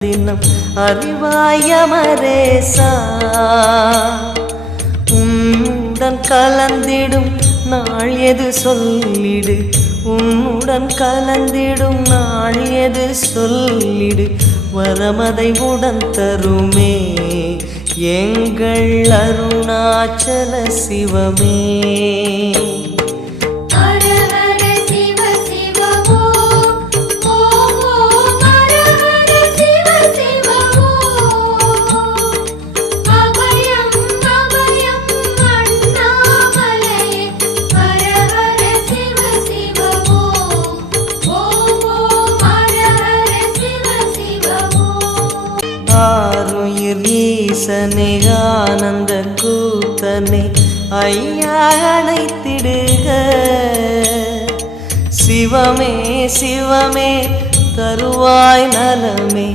தினம் அறிவாயமரேசா உன்னுடன் கலந்திடும் நாள் எது சொல்லிடு, உன்னுடன் கலந்திடும் நாள் எது சொல்லிடு, வரமதை உடன் தருமே எங்கள் அருணாச்சல சிவமே. ஆருயிர் ஈசனே ஆனந்த கூத்தனே ஐயா அழைத்திடுக, சிவமே சிவமே தருவாய் நலமே